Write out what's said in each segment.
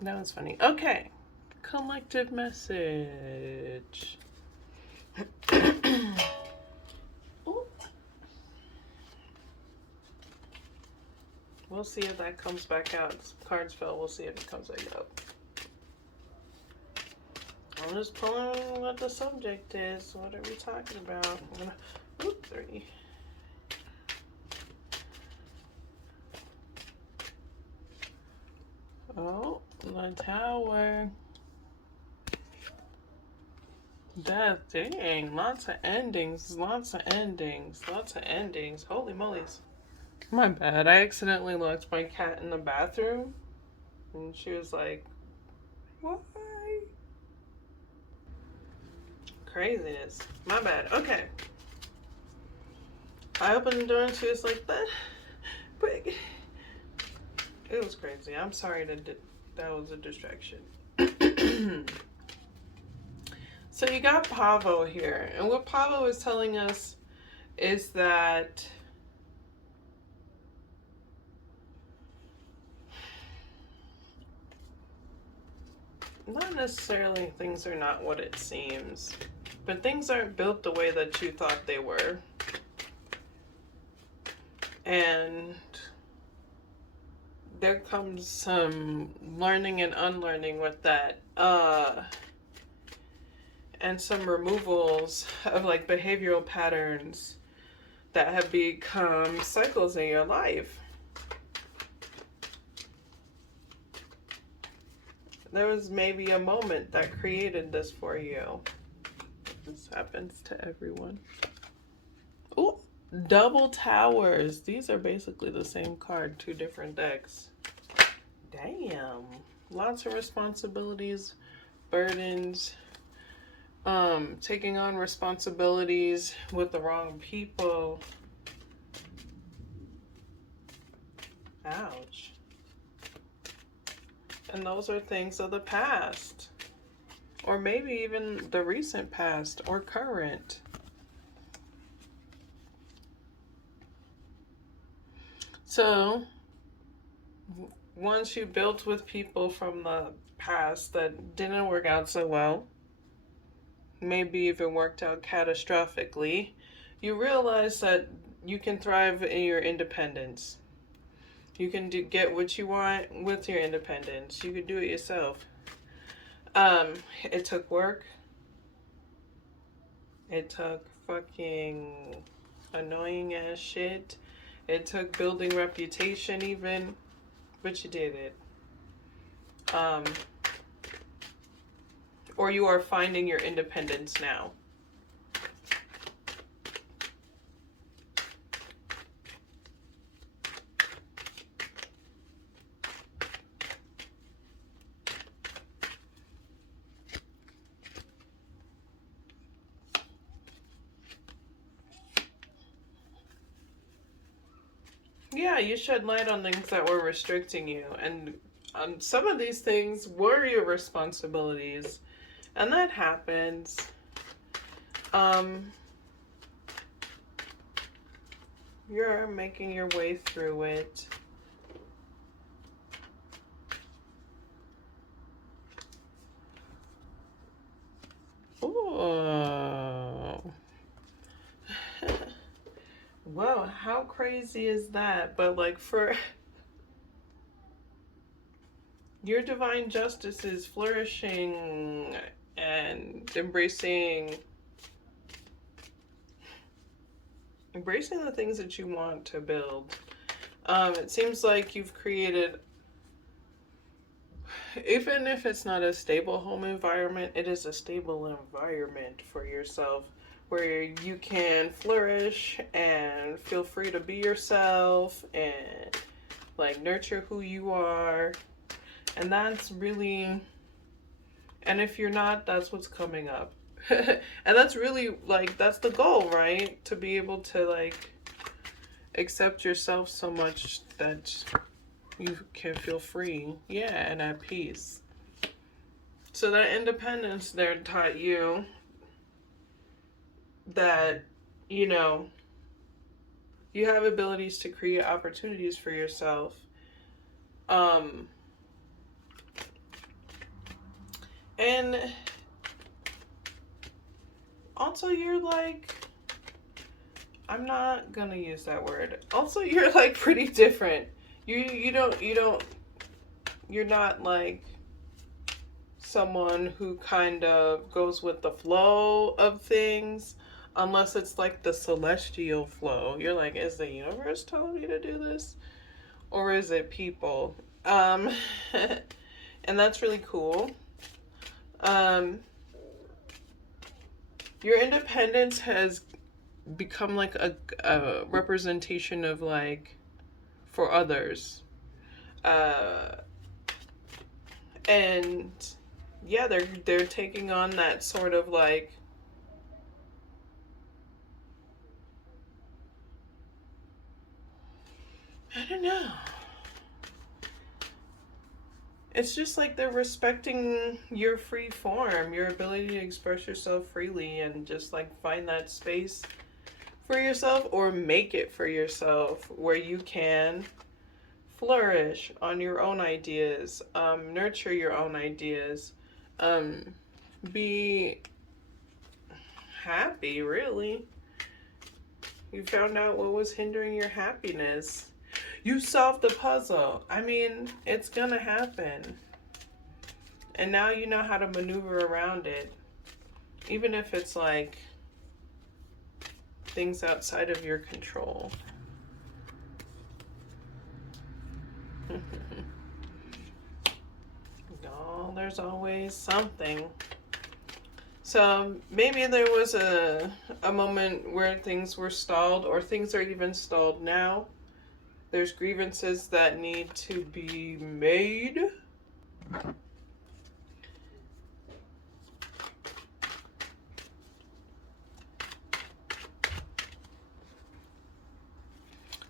That was funny. Okay. Collective message. Ooh. We'll see if that comes back out. Cards fell. We'll see if it comes back up. I'm just pulling what the subject is. What are we talking about? I'm gonna, ooh, 3. Oh, the Tower. Death, dang, lots of endings, lots of endings, lots of endings. Holy moly's. My bad. I accidentally locked my cat in the bathroom. And she was like, why? Craziness. My bad. Okay. I opened the door and she was like, that. But it was crazy. I'm sorry that was a distraction. So you got Pavo here. And what Pavo is telling us is that not necessarily things are not what it seems, but things aren't built the way that you thought they were. And there comes some learning and unlearning with that. And some removals of like behavioral patterns that have become cycles in your life. There was maybe a moment that created this for you. This happens to everyone. Ooh, double towers. These are basically the same card, 2 different decks. Damn. Lots of responsibilities, burdens, taking on responsibilities with the wrong people. Ouch. And those are things of the past. Or maybe even the recent past or current. So, once you built with people from the past that didn't work out so well, maybe even worked out catastrophically, you realize that you can thrive in your independence. You can get what you want with your independence. You can do it yourself. It took work. It took fucking annoying ass shit. It took building reputation even, but you did it. Or you are finding your independence now. Yeah, you shed light on things that were restricting you, and some of these things were your responsibilities, and that happens. You're making your way through it. Ooh. Whoa, how crazy is that? But like for your divine justice is flourishing and embracing the things that you want to build. It seems like you've created, even if it's not a stable home environment, it is a stable environment for yourself where you can flourish and feel free to be yourself and like nurture who you are. And that's really, and if you're not, that's what's coming up. And that's really like, that's the goal, right? To be able to like accept yourself so much that you can feel free, yeah, and at peace. So that independence there taught you that, you know, you have abilities to create opportunities for yourself. And also you're like, I'm not gonna use that word. Also, you're like pretty different. You're not like someone who kind of goes with the flow of things, unless it's like the celestial flow. You're like, is the universe telling me to do this, or is it people? Um, and that's really cool. Um, your independence has become like a representation of like for others. Uh, and yeah, they're taking on that sort of like, I don't know. It's just like they're respecting your free form, your ability to express yourself freely and just like find that space for yourself or make it for yourself where you can flourish on your own ideas, nurture your own ideas, um, be happy, really. You found out what was hindering your happiness. You solved the puzzle. I mean, it's gonna happen. And now you know how to maneuver around it. Even if it's like things outside of your control. No, there's always something. So maybe there was a moment where things were stalled, or things are even stalled now. There's grievances that need to be made.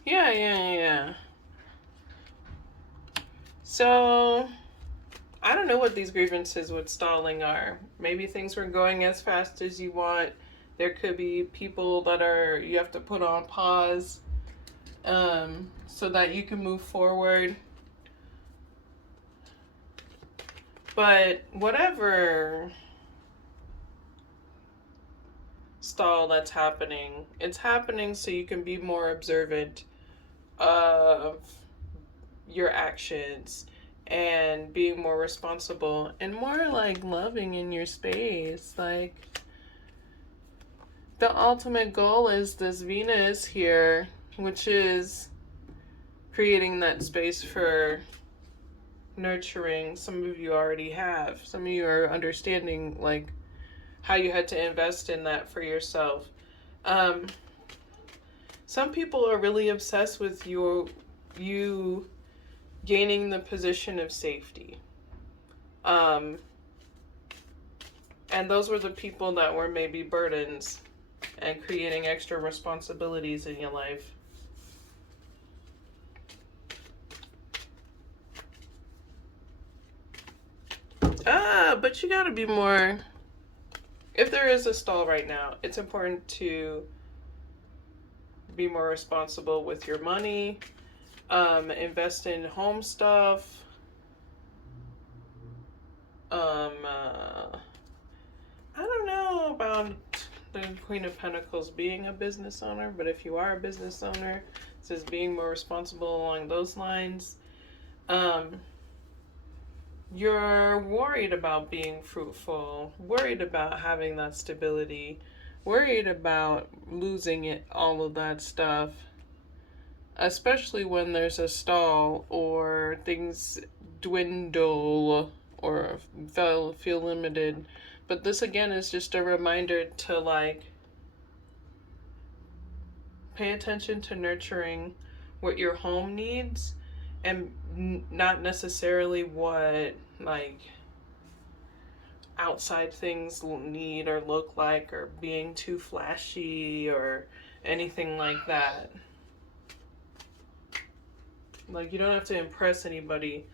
Yeah. So I don't know what these grievances with stalling are. Maybe things were going as fast as you want. There could be people that you have to put on pause, so that you can move forward. But whatever stall that's happening, it's happening so you can be more observant of your actions and being more responsible and more like loving in your space. Like, the ultimate goal is this Venus here, which is creating that space for nurturing. Some of you already have. Some of you are understanding like how you had to invest in that for yourself. Some people are really obsessed with you gaining the position of safety. And those were the people that were maybe burdens and creating extra responsibilities in your life. But you gotta be more. If there is a stall right now, it's important to be more responsible with your money, invest in home stuff. I don't know about the Queen of Pentacles being a business owner, but if you are a business owner, it says being more responsible along those lines. You're worried about being fruitful, worried about having that stability, worried about losing it, all of that stuff. Especially when there's a stall or things dwindle or feel limited. But this again is just a reminder to like pay attention to nurturing what your home needs and not necessarily what like outside things need or look like, or being too flashy or anything like that. Like, you don't have to impress anybody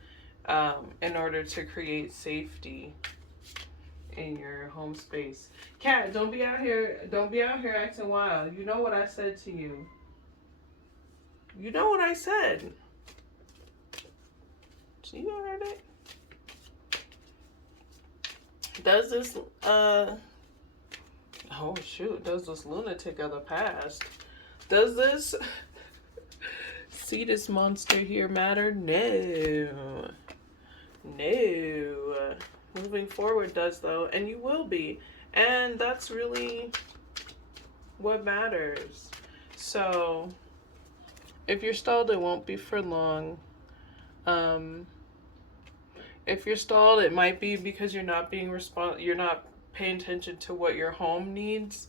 in order to create safety in your home space. Cat, don't be out here acting wild. You know what I said to you. You know what I said. So you heard it. Does this oh shoot, does this lunatic of the past, does this see this monster here matter? No. No. Moving forward does though, and you will be. And that's really what matters. So if you're stalled, it won't be for long. If you're stalled, it might be because you're not paying attention to what your home needs,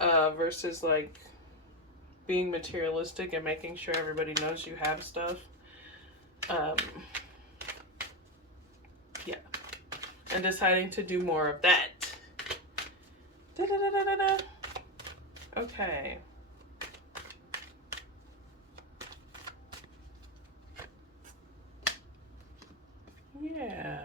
versus like being materialistic and making sure everybody knows you have stuff. Yeah. And deciding to do more of that. Da-da-da-da-da-da. Okay. Yeah.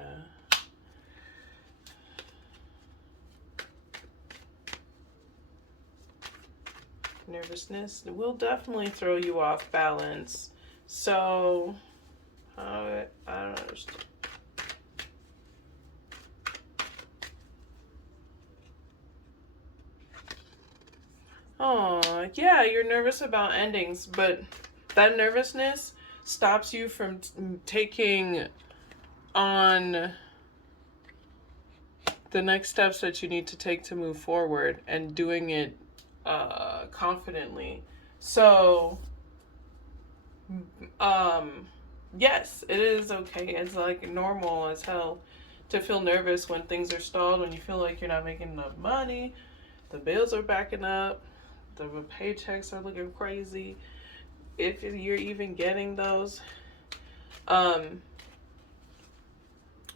Nervousness will definitely throw you off balance. So, I don't understand. Oh, yeah, you're nervous about endings, but that nervousness stops you from taking on the next steps that you need to take to move forward and doing it confidently. So, yes, it is okay. It's like normal as hell to feel nervous when things are stalled, when you feel like you're not making enough money, the bills are backing up, the paychecks are looking crazy, if you're even getting those.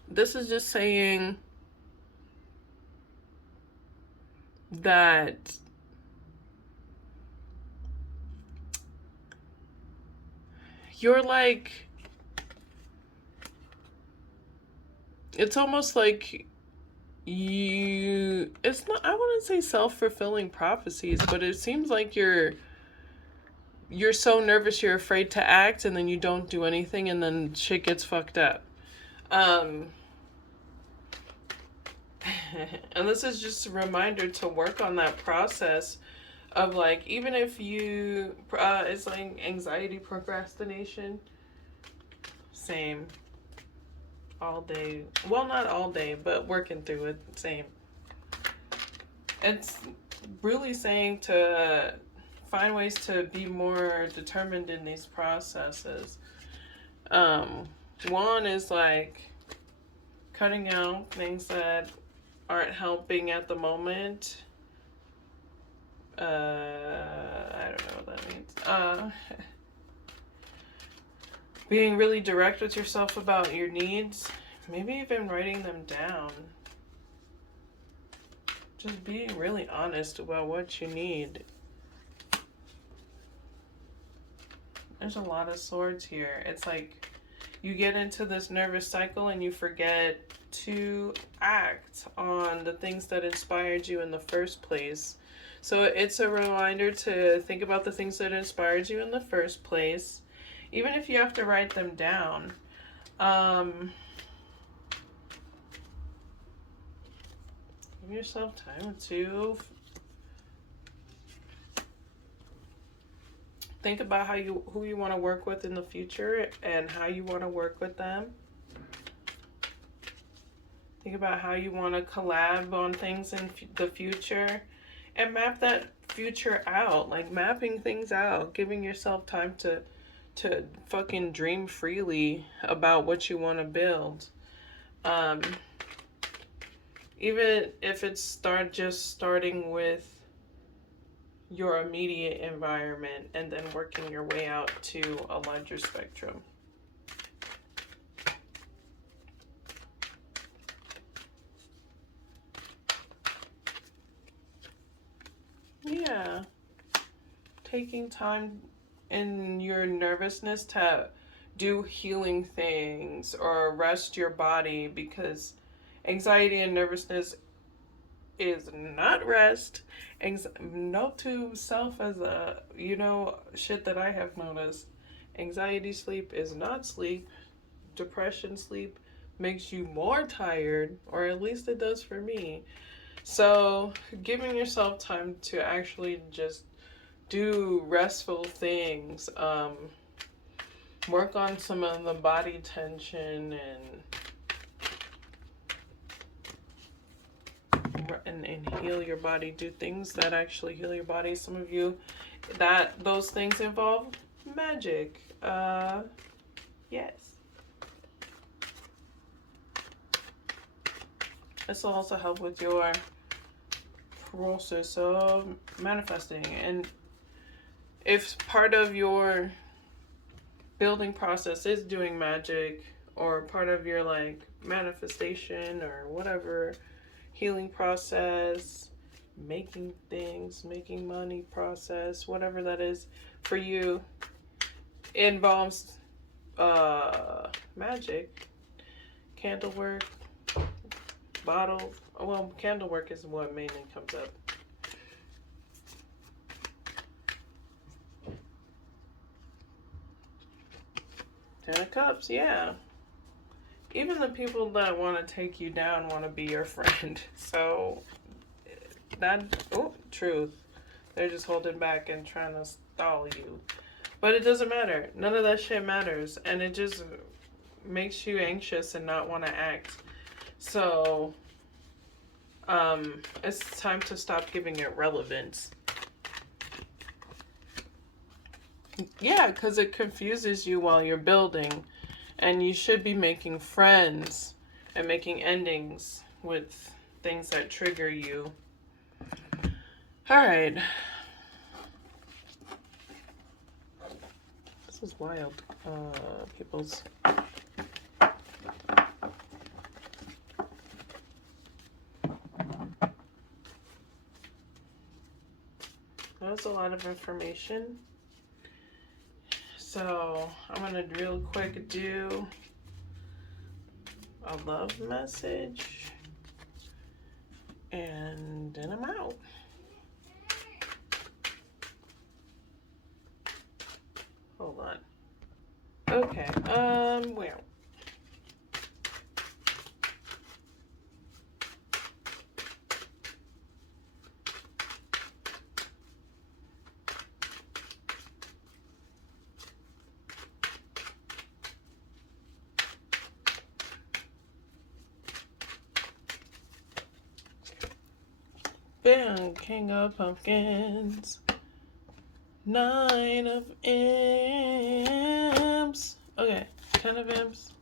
This is just saying that you're like, it's almost like it's not, I wouldn't say self-fulfilling prophecies, but it seems like you're so nervous you're afraid to act, and then you don't do anything, and then shit gets fucked up. And this is just a reminder to work on that process of like, even if you it's like anxiety, procrastination, same, all day, well, not all day, but working through it, same. It's really saying to find ways to be more determined in these processes. One is like cutting out things that aren't helping at the moment. I don't know what that means. Being really direct with yourself about your needs. Maybe even writing them down. Just being really honest about what you need. There's a lot of swords here. It's like you get into this nervous cycle and you forget to act on the things that inspired you in the first place. So it's a reminder to think about the things that inspired you in the first place, even if you have to write them down. Give yourself time to think about who you want to work with in the future and how you want to work with them. Think about how you want to collab on things in the future, and map that future out. Like mapping things out, giving yourself time to fucking dream freely about what you want to build. Even if it's starting with your immediate environment and then working your way out to a larger spectrum. Yeah. Taking time in your nervousness to do healing things or rest your body, because anxiety and nervousness is not rest. Note to self as a, shit that I have noticed. Anxiety sleep is not sleep. Depression sleep, makes you more tired, or at least it does for me. So, giving yourself time to actually just do restful things, work on some of the body tension and heal your body. Do things that actually heal your body. Some of you, those things involve magic. Yes. This will also help with your process of manifesting. And if part of your building process is doing magic, or part of your like manifestation or whatever healing process, making things, making money process, whatever that is for you, involves magic, candle work, bottle. Well, candle work is what mainly comes up. Ten of Cups, yeah. Even the people that want to take you down want to be your friend. So, truth. They're just holding back and trying to stall you. But it doesn't matter. None of that shit matters. And it just makes you anxious and not want to act. So, it's time to stop giving it relevance. Yeah, because it confuses you while you're building. And you should be making friends and making endings with things that trigger you. Alright. This is wild. People's... That was a lot of information. So I'm going to real quick do a love message, and then I'm out. Hold on. Okay, well. Bam, King of Pumpkins. 9 of Imps. Okay, 10 of Imps.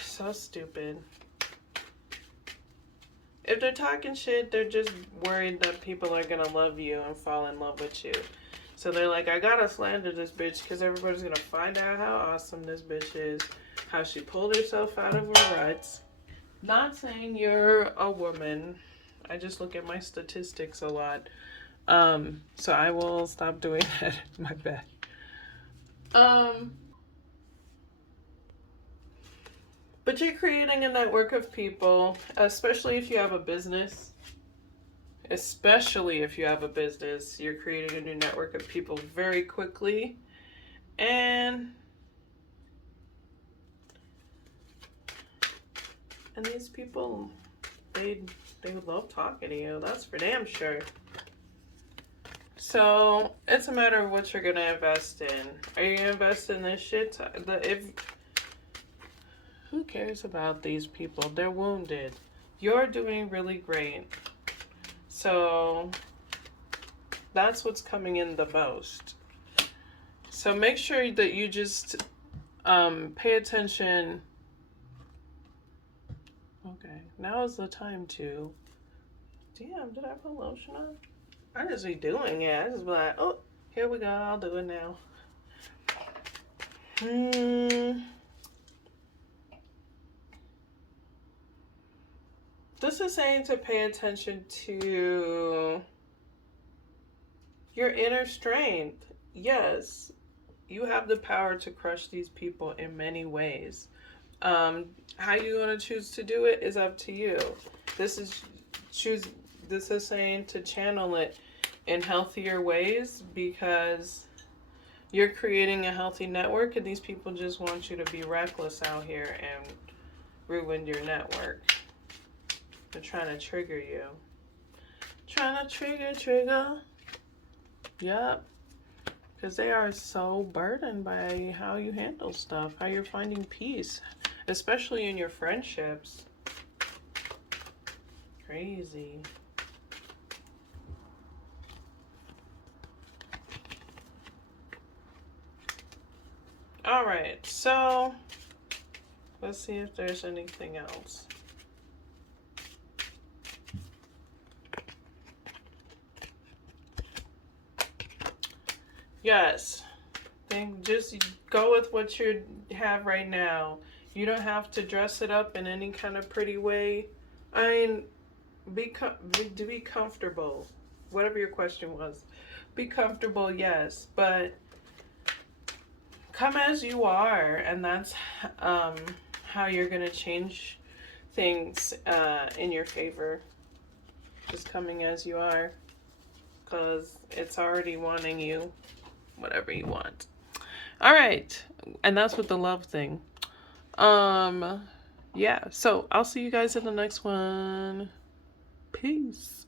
So stupid. If they're talking shit, they're just worried that people are gonna love you and fall in love with you. So they're like, I gotta slander this bitch because everybody's gonna find out how awesome this bitch is, how she pulled herself out of her ruts. Not saying you're a woman. I just look at my statistics a lot. So I will stop doing that. My bad. But you're creating a network of people, especially if you have a business. Especially if you have a business, you're creating a new network of people very quickly. And these people, they love talking to you. That's for damn sure. So it's a matter of what you're gonna invest in. Are you gonna invest in this shit? Who cares about these people? They're wounded. You're doing really great. So that's what's coming in the most. So make sure that you just pay attention. Okay, now is the time to... Damn, did I put lotion on? I just be doing it. I just be like, oh, here we go. I'll do it now. This is saying to pay attention to your inner strength. Yes, you have the power to crush these people in many ways. How you want to choose to do it is up to you. This is saying to channel it in healthier ways, because You're creating a healthy network, and these people just want you to be reckless out here and ruin your network. They're trying to trigger you. Trying to trigger. Yep. Because they are so burdened by how you handle stuff, how you're finding peace, especially in your friendships. Crazy. All right, so let's see if there's anything else. Yes, then just go with what you have right now. You don't have to dress it up in any kind of pretty way. I mean, be comfortable. Whatever your question was, be comfortable. Yes, but come as you are, and that's how you're gonna change things in your favor. Just coming as you are, because it's already wanting you, whatever you want. All right, and that's with the love thing. Yeah, so I'll see you guys in the next one. Peace.